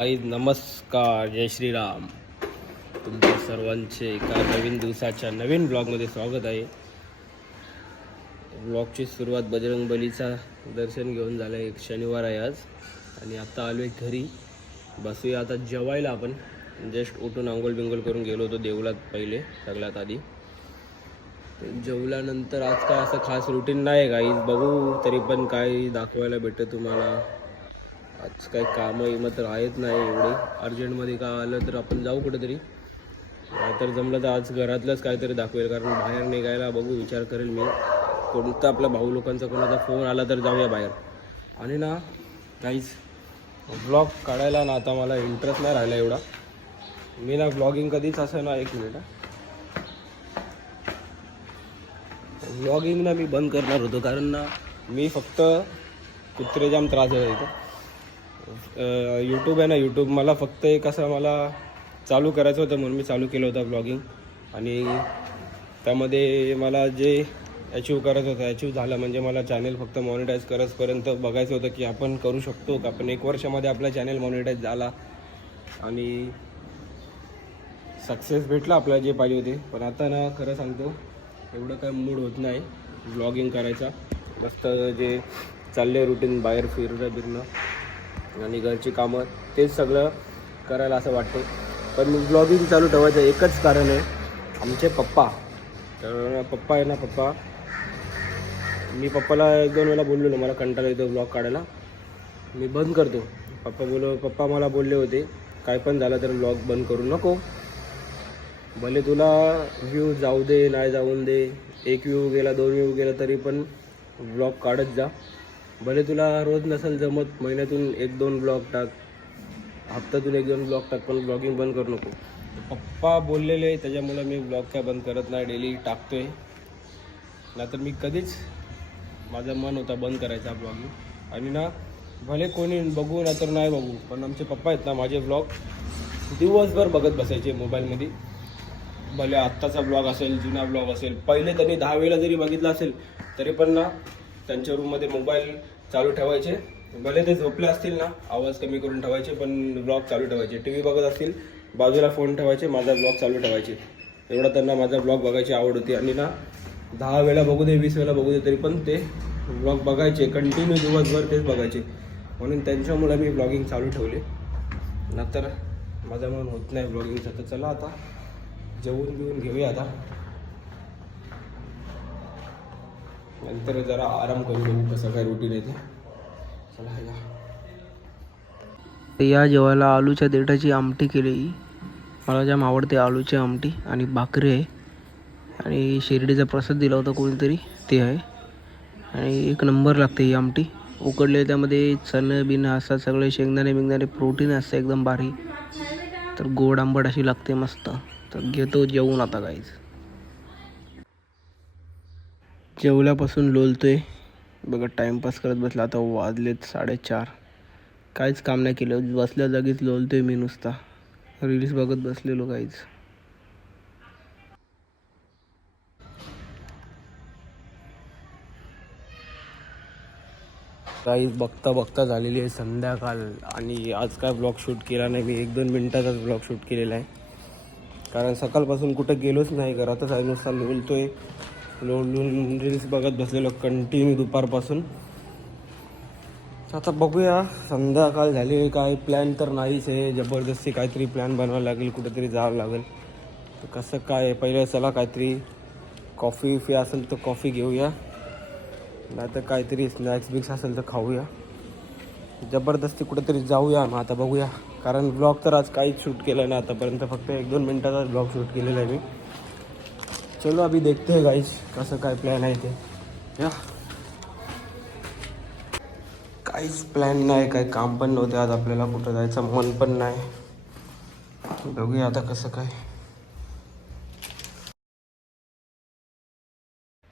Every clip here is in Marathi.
आई नमस्कार जय श्रीराम. तुमच्या सर्वांचे एका नवीन दिवसाच्या नवीन ब्लॉगमध्ये स्वागत आहे. ब्लॉगची सुरुवात बजरंग बलीचा दर्शन घेऊन झालं आहे. एक शनिवार आहे आज. आणि आता आलो आहे घरी. बसूया आता जेवायला आपण. जस्ट उठून आंघोळ बिंगोल करून गेलो होतो देवलात पहिले सगळ्यात आधी. जेवल्यानंतर आज काय असं खास रुटीन नाही गाईज बघू तरी पण काय दाखवायला भेटतं तुम्हाला. आज काय कामं इमं तर आहेत नाही एवढे. अर्जंटमध्ये का आलं तर आपण जाऊ कुठेतरी. नाहीतर जमलं तर आज घरातलंच काहीतरी दाखवेल कारण बाहेर निघायला बघू विचार करेल मी. कोणता आपला भाऊ लोकांचा कोणाचा फोन आला तर जाऊया बाहेर. आणि ना काहीच ब्लॉग काढायला ना आता मला इंटरेस्ट नाही राहिला एवढा. मी ना ब्लॉगिंग कधीच असं ना एक मिनिट ब्लॉगिंग ना मी बंद करणार होतो कारण ना मी फक्त कुत्रे जाम त्रास होता इथं. यूट्यूब आहे ना यूट्यूब मला फक्त एक असं मला चालू करायचं होतं म्हणून मी चालू केलं होतं ब्लॉगिंग आणि त्यामध्ये मला जे अचीव करायचं होतं अचीव झालं म्हणजे मला चॅनल फक्त मॉनिटाईज करतपर्यंत बघायचं होतं की आपण करू शकतो का. आपण एक वर्षामध्ये आपला चॅनल मॉनिटाईज झाला. आणि सक्सेस भेटला आपल्याला जे पाहिजे होते. पण आता ना खरं सांगतो एवढं काय मूड होत नाही ब्लॉगिंग करायचा. मस्त जे चालले रुटीन बाहेर फिरणं बिरणं आणि घरची कामं तेच सगळं करायला असं वाटते पण मी ब्लॉगिंग चालू ठेवायचं एकच कारण आहे आमचे पप्पा. तर पप्पा आहे ना पप्पा. मी पप्पाला एक दोन वेळा बोललेलो मला कंटाळा येतो ब्लॉग काढायला. मी बंद करतो. पप्पा बोल पप्पा मला बोलले होते काय पण झालं तर ब्लॉग बंद करू नको. भले तुला व्ह्यू जाऊ दे नाही जाऊन दे एक व्ह्यू गेला दोन व्ह्यू गेला तरी पण ब्लॉग काढत जा. भले तुला रोज नसेल जमत महिन्यातून एक दोन ब्लॉग टाक हप्त्यातून एक दोन ब्लॉग टाक पण ब्लॉगिंग बंद करू नको. पप्पा बोललेले त्याच्यामुळं मी ब्लॉग काय बंद करत नाही डेली टाकतोय. नाहीतर मी कधीच माझं मन होता बंद करायचा ब्लॉगिंग आणि ना भले कोणी बघू नाही तर नाही बघू पण आमचे पप्पा आहेत ना माझे ब्लॉग दिवसभर बघत बसायचे मोबाईलमध्ये. भले आत्ताचा ब्लॉग असेल जुना ब्लॉग असेल पहिले त्यांनी दहा वेळा जरी बघितला असेल तरी पण ना त्यांच्या रूममध्ये मोबाईल चालू ठेवायचे. भले ते झोपले असतील ना आवाज कमी करून ठेवायचे पण ब्लॉग चालू ठेवायचे. टी व्ही बघत असतील बाजूला फोन ठेवायचे माझा ब्लॉग चालू ठेवायचे. एवढा त्यांना माझा ब्लॉग बघायची आवड होती. आणि ना दहा वेळा बघू दे वीस वेळा बघू दे तरी पण ते ब्लॉग बघायचे कंटिन्यू दिवसभर तेच बघायचे. म्हणून त्यांच्यामुळे मी ब्लॉगिंग चालू ठेवले. नंतर माझं मन होत नाही ब्लॉगिंगचं तर चला आता जेवून बिवून घेऊया आता. नंतर जरा आराम करू बघू कसं काय रुटीन येते चला या. या जेवायला आलूच्या देठाची आमटी केली. मला जाम आवडते आलूची आमटी आणि भाकरी आहे. आणि शिर्डीचा प्रसाद दिला होता कोणीतरी ते आहे. आणि एक नंबर लागते ही आमटी. उकडले त्यामध्ये चणं बिन असतात सगळे शेंगदाणे बिंगदाणे प्रोटीन असतं एकदम भारी. तर गोड आंबट अशी लागते मस्त. तर घेतो जेवून आता काहीच जेवल्यापासून लोलतोय. बघा टाईमपास करत बसला. आता वाजलेत साडेचार. काहीच काम नाही केलं. बसल्या जागीच लोलतोय मी नुसता. रील्स बघत बसलेलो काहीच. काहीच बघता बघता झालेली आहे संध्याकाळ. आणि आज काय ब्लॉग शूट केला नाही मी. एक दोन मिनटाचाच ब्लॉग शूट केलेला आहे. कारण सकाळपासून कुठं गेलोच नाही घरातच. आहे नुसता लोलतोय. लोळून रील्स बघत बसलेलो कंटिन्यू दुपारपासून. आता बघूया संध्याकाळ झाली काय प्लॅन तर नाहीच आहे. जबरदस्ती काहीतरी प्लॅन बनवायला लागेल कुठेतरी जावं लागेल. तर कसं काय पहिलं चला काहीतरी कॉफी फी असेल तर कॉफी घेऊया. नाही तर काहीतरी स्नॅक्स बिक्स असेल तर खाऊया. जबरदस्ती कुठेतरी जाऊया मग आता बघूया. कारण ब्लॉग तर आज काहीच शूट केलं नाही आतापर्यंत. फक्त एक दोन मिनटाचाच ब्लॉग शूट केलेला आहे मी. चलो अभी देखते हैं गाइस कसं काय प्लॅन आहे ते. या. काहीच प्लॅन नाही काय काम पण नव्हते आज आपल्याला कुठं जायचं मन पण नाही. बघूया आता कसं काय.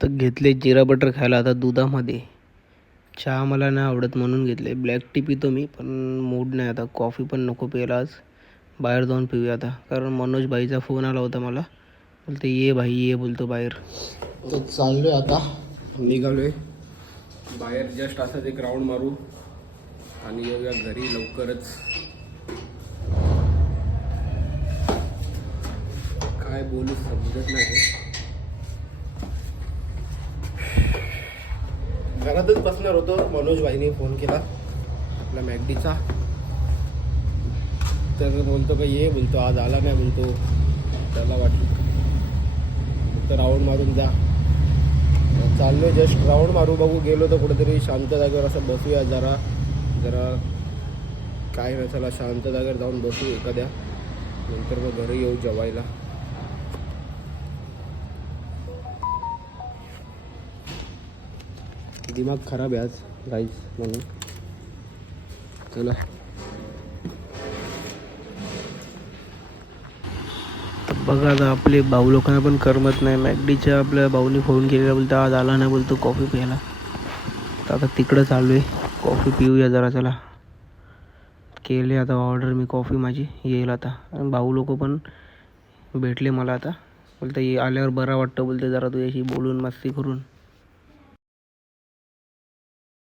तर घेतले जिरा बटर खायला आता दुधामध्ये. चहा मला नाही आवडत म्हणून घेतले. ब्लॅक टी पितो मी पण मूड नाही आता. कॉफी पण नको प्यायला आज. बाहेर जाऊन पिऊया आता. कारण मनोज भाईचा फोन आला होता मला. बोलते ये भाई ये बोलतो बाहेर. चाललोय आता. निघालोय. बाहेर जस्ट असंच एक राऊंड मारू आणि येऊया घरी लवकरच. काय बोलू समजत नाही. घरातच बसणार होतो मनोज भाईने फोन केला आपला मॅगडीचा. तर बोलतो का ये बोलतो आज आला नाही बोलतो. त्याला वाटलं तर राऊंड मारून जा. चाललो जस्ट राऊंड मारू बघू. गेलो तर कुठेतरी शांत जागेवर असं बसूया जरा. जरा काय नाही चला शांत जागेवर जाऊन बसू एखाद्या. नंतर मग घरी येऊ जेवायला. दिमाग खराब आहे आज गाईज म्हणून. चला. बघा आता आपले भाऊ लोकांना पण करमत नाही. मॅगडीच्या आपल्या भाऊनी फोन केलेला बोलतो आज आला नाही बोलतो कॉफी प्यायला. तर आता तिकडं चालू आहे कॉफी पिऊया जरा चला. केले आता ऑर्डर मी कॉफी माझी. येईल आता. आणि भाऊ लोक पण भेटले मला आता. बोलतं ये आल्यावर बरं वाटतं बोलते जरा तुझ्याशी बोलून मस्ती करून.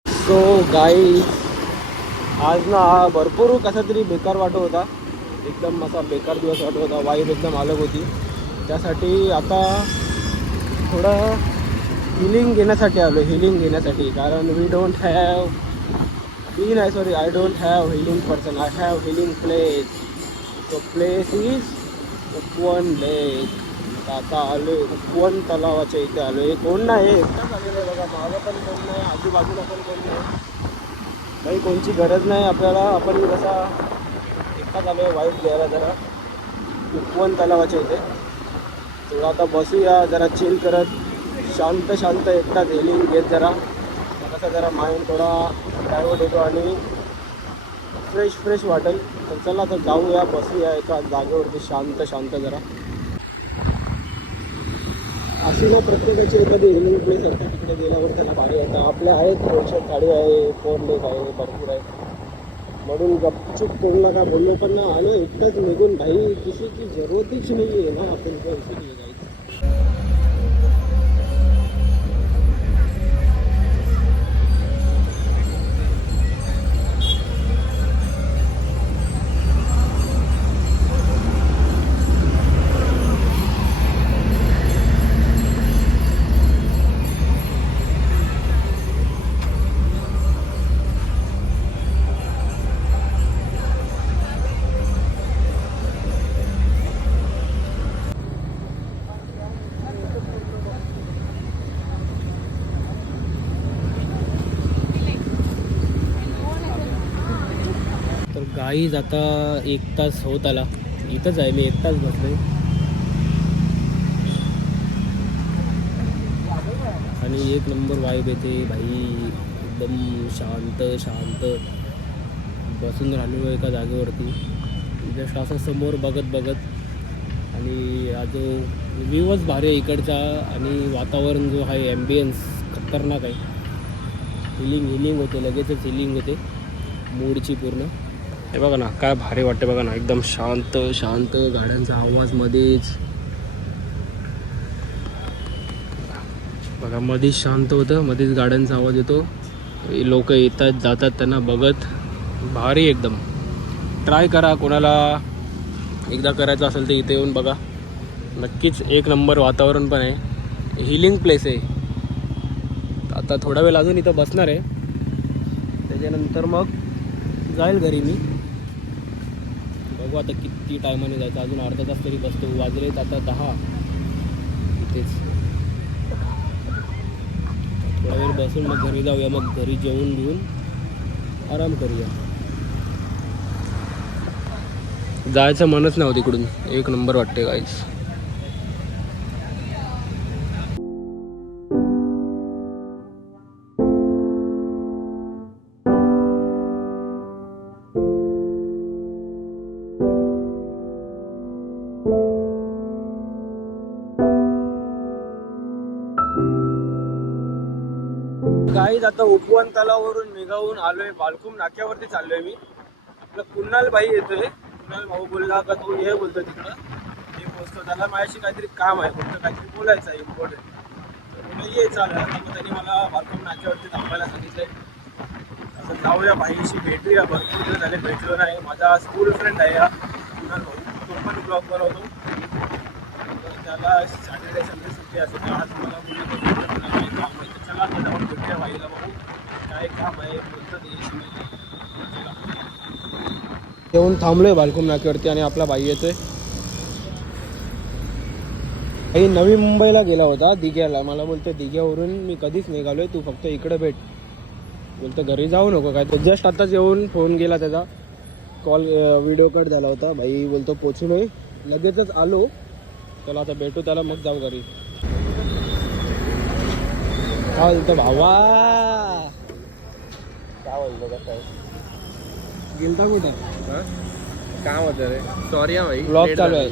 सो गाई आज ना हा भरपूर कसा तरी बेकार वाटत होता. एकदम असा बेकार दिवस वाटत होता. वाईब एकदम अलग होती. त्यासाठी आता थोडं हिलिंग घेण्यासाठी आलो हिलिंग घेण्यासाठी. कारण वी डोंट हॅव वी नाही sorry I don't have healing person I have healing place so place is Upvan lake आता आलो उपवन तलावाच्या इथे आलो हे कोण नाही एकटाच आलेलं आहे बघा. मागं पण कोण नाही आजूबाजूला पण कोण नाही. काही कोणची गरज नाही आपल्याला. आपण कसा एकटाच आलो आहे वाईट घ्यायला जरा उपवन तलावाच्या इथे. थोडं आता बसूया जरा चिल करत. शांत शांत एकटाच हेलिंग घेत जरा. कसं जरा माइंड थोडा डायवर्ट येतो आणि फ्रेश फ्रेश वाटेल. तर चला तर जाऊया बसूया एका जागेवरती शांत शांत जरा. अशी मग प्रत्येकाची एखादी हिलिंग प्लेस असते तिकडे गेल्यावर त्याला भारी येतं आपल्या आहेत दोनशे गाडी आहे फोर लेक आहे भरपूर आहे म्हणून गपचूप करू नका बोललो पण ना आलो एकटाच निघून. भाई किसीची जरूरतच नाही आहे ना आपण पैसे गाईज आता एक तास होत आला. इथंच आहे मी एक तास बसलो आणि एक नंबर वाईब येते भाई. एकदम शांत शांत. बसून राहिलो एका जागेवरती. जस्ट असं समोर बघत बघत. आणि हा जो व्ह्यूच भारी आहे इकडचा. आणि वातावरण जो आहे ॲम्बियन्स खतरनाक आहे. हिलिंग हिलिंग होते लगेचच हिलिंग होते. मूडची पूर्ण. हे बघा ना काय भारी वाटते बघा ना एकदम शांत शांत गाड्यांचा आवाज मध्येच. बघा मध्येच शांत होतं मध्येच गाड्यांचा आवाज येतो. लोक येतात जातात त्यांना बघत. भारी एकदम. ट्राय करा कोणाला एकदा करायचं असेल तर इथे येऊन बघा. नक्कीच एक नंबर वातावरण पण आहे. हिलिंग प्लेस आहे. आता थोडा वेळ अजून इथं बसणार आहे. त्याच्यानंतर मग जाईल घरी मी. बघू आता किती टायमाने जायचं. अजून अर्धा तास तरी बसतो. वाजलेत आता दहा. इथेच. थोडा वेळ बसून मग घरी जाऊया. मग घरी जेवून घेऊन आराम करूया. जायचं मनच नव्हतं तिकडून एक नंबर वाटते गाईच तलावावरून निघावून आलोय बालकुम नाक्यावरती चाललोय मी. आपला कुणाल भाई येतोय. कुणाल भाऊ बोलला का तू हे बोलतो तिकडं. मी पोचतो. त्याला माझ्याशी काहीतरी काम आहे. फक्त काहीतरी बोलायचं आहे इम्पॉर्टंट ये चालेल आता मग त्यांनी मला बालकुम नाक्यावरती थांबायला सांगितलंय. असं जाऊया भाईशी भेटूया. भरपूर दिवस झाले भेटलो नाही. माझा स्कूल फ्रेंड आहे हा कुणाल भाऊ. तो पण ब्लॉग बनवतो. त्याला सॅटर्डे संडे सुट्टी असते. आज मला बोलत चला जाऊन भेटूया भाईला. येऊन थांबलोय बालकुम नाक्यावरती आणि आपला भाई येतोय. काही नवी मुंबईला गेला होता दिघ्याला. मला बोलतो दिघ्यावरून मी कधीच निघालोय तू फक्त इकडे भेट. बोलतो घरी जाऊ नको काय. जस्ट आताच येऊन फोन गेला त्याचा. कॉल व्हिडिओ कट झाला होता. भाई बोलतो पोचू नये. लगेचच आलो. चला आता भेटू त्याला मग जाऊ घरी. काय बोलतो भावा. काय कसं आहे गेलता कुठं? काम होतं रे? सॉरी हा भाई ब्लॉग चालू आहे.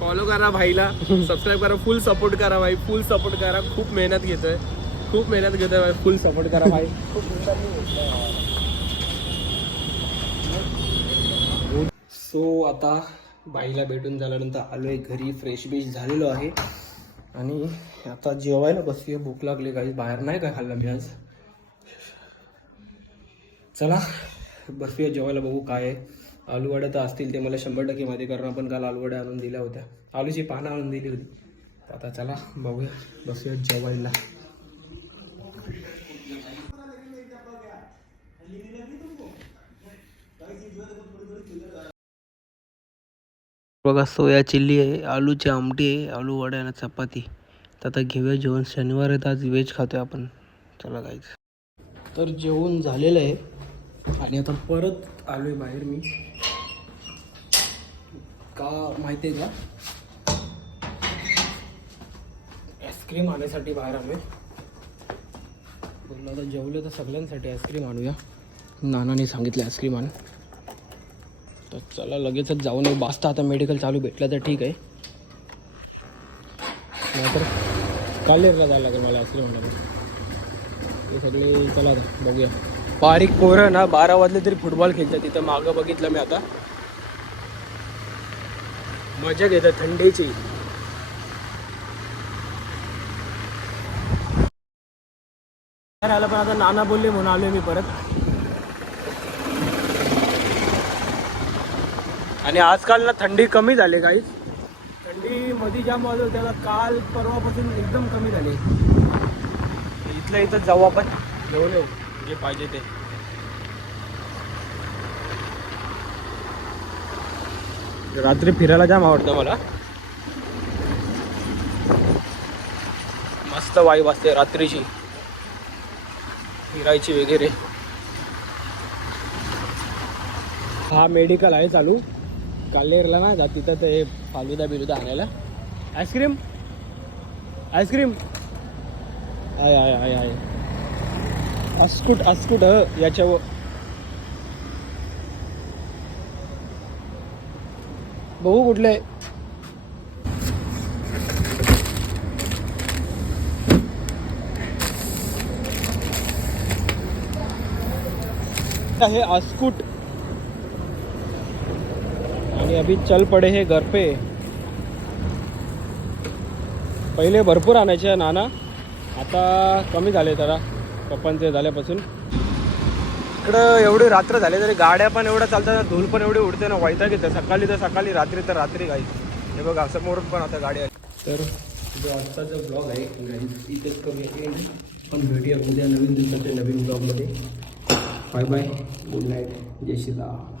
फॉलो करा भाईला सबस्क्राईब करा फुल सपोर्ट करा भाई फुल सपोर्ट करा. खूप मेहनत घेतोय. खूप मेहनत घेतोय भाई फुल सपोर्ट करा भाई. सो आता बाईला भेटून झाल्यानंतर आलोय घरी फ्रेश बीश झालेलो आहे. आणि आता जेवायला बसूया भूक लागली काही बाहेर नाही काय खाल्लं मी आज? चला बसूया जेवायला बघू काय आहे. आलूवड्या तर असतील ते मला शंभर टक्के माहिती कारण आपण काल आलूवड्या आणून दिल्या होत्या. आलूची पानं आणून दिली होती. आता चला बघूया बसूया जेवायला. बघा सोया चिल्ली आहे आलूची आमटी आहे आलू वडा आणि चपाती. तर आता घेऊया जेवण. शनिवार आहे तर आज व्हेज खातोय आपण. चला जायचं तर जेवण झालेलं आहे. आणि आता परत आलोय बाहेर मी. का माहिती आहे का? आईस्क्रीम आणण्यासाठी बाहेर आलोय. बोललो आता जेवलं तर सगळ्यांसाठी आईस्क्रीम आणूया. नानाने सांगितलं आईस्क्रीम आण. तर चला लगेचच जाऊन येऊ. बास्ता आता मेडिकल चालू भेटलं तर ठीक आहे. नाहीतर कालेरला जायला लागेल मला आईस्क्रीम आणायला. ते सगळे चला आता बघूया. बारीक पोरं ना बारा वाजले तरी फुटबॉल खेळतात. तिथं मागं बघितलं मी आता. मजा घेतात थंडीची. आला पण आता नाना बोलले म्हणून आलोय मी परत. आणि आजकाल ना थंडी कमी झाली काही थंडी मध्ये ज्या वाजव त्याला काल परवापासून एकदम कमी झाली. इथलं इथं जाऊ आपण. घेऊन येऊ जे पाहिजे ते. रात्री फिरायला जाम आवडतं मला. मस्त वाईब असते रात्रीची. फिरायची वगैरे. हा मेडिकल आहे चालू. कालेरला ना जा तिथं ते फालुदा बिलुदा आणायला. आईस्क्रीम आईस्क्रीम आहे आहे आहे आहे अस्कुट अस्कुट याच्यावर. बघू कुठले. आहे अस्कुट. आणि अभी चल पडे हे गरपे पहिले भरपूर आणायचे नाना. आता कमी झाले जरा. पप्पांचे झाल्यापासून. इकडं एवढी रात्र झाली तरी गाड्या पण एवढ्या चालतात धूल पण एवढी उडते ना वैताग येतं. सकाळी तर सकाळी रात्री तर रात्री काही. हे बघा समोरून पण आता गाडी आली. तर जो आजचा जो ब्लॉग आहे इथेच कमी पण भेटूया उद्या नवीन दिवसाच्या नवीन ब्लॉगमध्ये बाय बाय गुड नाईट जय श्रीराम.